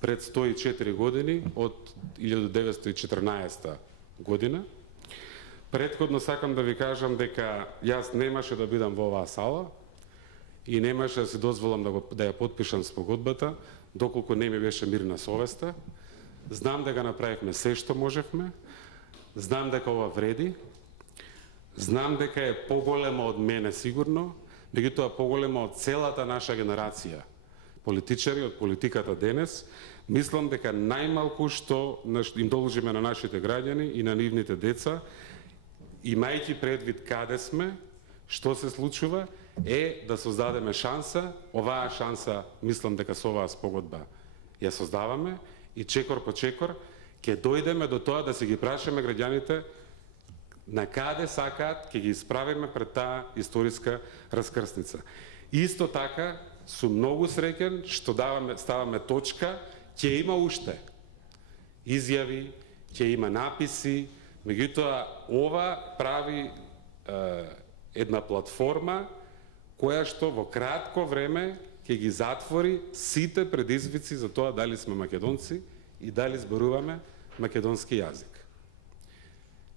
пред 104 години од 1914 година. Претходно сакам да ви кажам дека јас немаше да бидам во оваа сала и немаше да си дозволам да ја потпишам спогодбата, доколку не ми беше мирна совеста. Знам дека направивме се што можевме, знам дека ова вреди, знам дека е поголема од мене сигурно, меѓутоа поголема од целата наша генерација политичари од политиката денес. Мислам дека најмалку што им должиме на нашите граѓани и на нивните деца, имајќи предвид каде сме, што се случува, е да создадеме шанса. Оваа шанса, мислам дека со оваа спогодба ја создаваме и чекор по чекор ќе дојдеме до тоа да се ги прашаме граѓаните на каде сакаат, ќе ги исправиме пред таа историска раскрсница. Исто така, сум многу среќен што ставаме точка, ќе има уште изјави, ќе има написи, меѓутоа ова прави една платформа која што во кратко време ќе ги затвори сите предизвици за тоа дали сме македонци и дали зборуваме македонски јазик.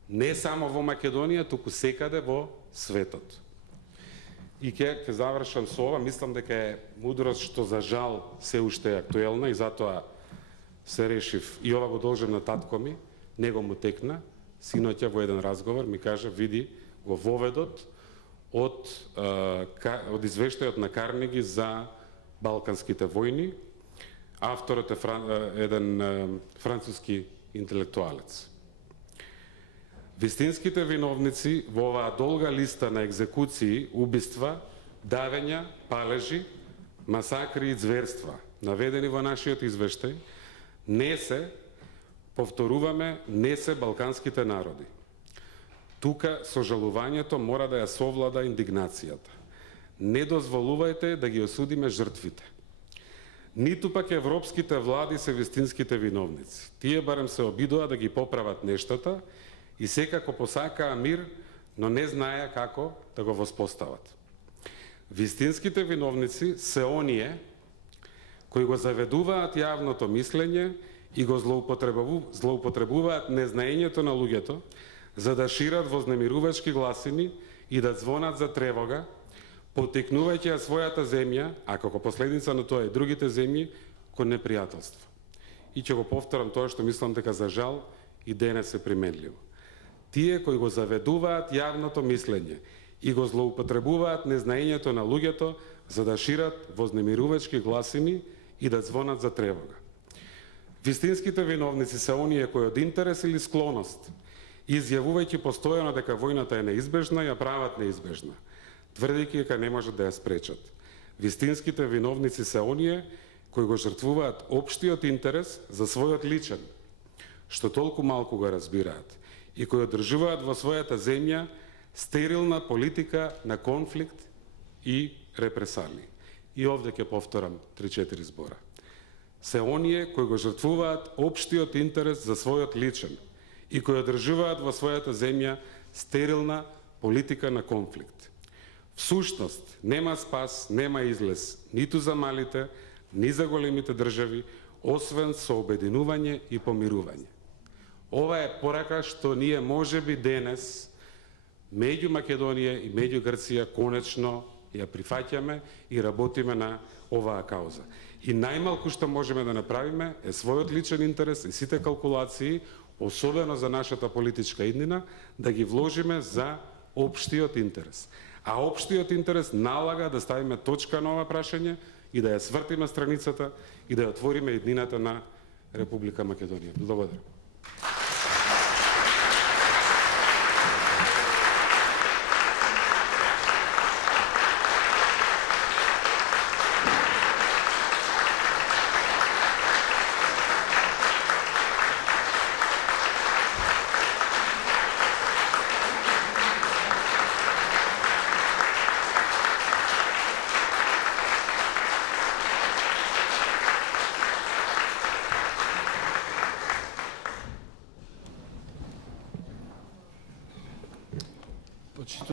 Не само во Македонија, туку секаде во светот. И ќе завршам со ова, мислам дека е мудрост што за жал се уште е актуелна и затоа се решив и ова го должам на татко ми, него му текна, синоќа во еден разговор ми кажа, види го воведот од извештајот на Карнеги за Балканските војни. Авторот е еден француски интелектуалец. Вистинските виновници во оваа долга листа на екзекуции, убиства, давења, палежи, масакри и зверства, наведени во нашиот извештај, не се, повторуваме, не се балканските народи. Тука сожалувањето мора да ја совлада индигнацијата. Не дозволувајте да ги осудиме жртвите. Ниту пак европските влади се вистинските виновници. Тие барем се обидоа да ги поправат нештата и секако посакаа мир, но не знаеа како да го воспостават. Вистинските виновници се оние кои го заведуваат јавното мислење и го злоупотребуваат незнаењето на луѓето за да шират вознемирувачки гласини и да звонат за тревога, потекнувајќи ја својата земја, а како последица на тоа и другите земји, кон непријателство. И ќе го повторам тоа што мислам дека за жал и денес е применливо. Тие кои го заведуваат јавното мислење и го злоупотребуваат незнаењето на луѓето за да шират вознемирувачки гласини и да звонат за тревога. Вистинските виновници се оние кои од интерес или склоност, изјавувајќи постојано дека војната е неизбежна, ја прават неизбежна, тврдејќи дека не можат да ја спречат. Вистинските виновници се оние кои го жртвуваат општиот интерес за својот личен, што толку малку го разбираат, и кои одржуваат во својата земја стерилна политика на конфликт и репресали. И овде ќе повторам 3-4 збора. Се оние кои го жртвуваат општиот интерес за својот личен и кои одржуваат во својата земја стерилна политика на конфликт. Всушност, нема спас, нема излез, ниту за малите, ни за големите држави, освен со обединување и помирување. Ова е порака што ние можеби денес, меѓу Македонија и меѓу Грција, конечно ја прифаќаме и работиме на оваа кауза. И најмалку што можеме да направиме е својот личен интерес и сите калкулации, особено за нашата политичка иднина, да ги вложиме за општиот интерес. А општиот интерес налага да ставиме точка на ова прашање и да ја свртиме страницата и да ја отвориме иднината на Република Македонија. Благодарам.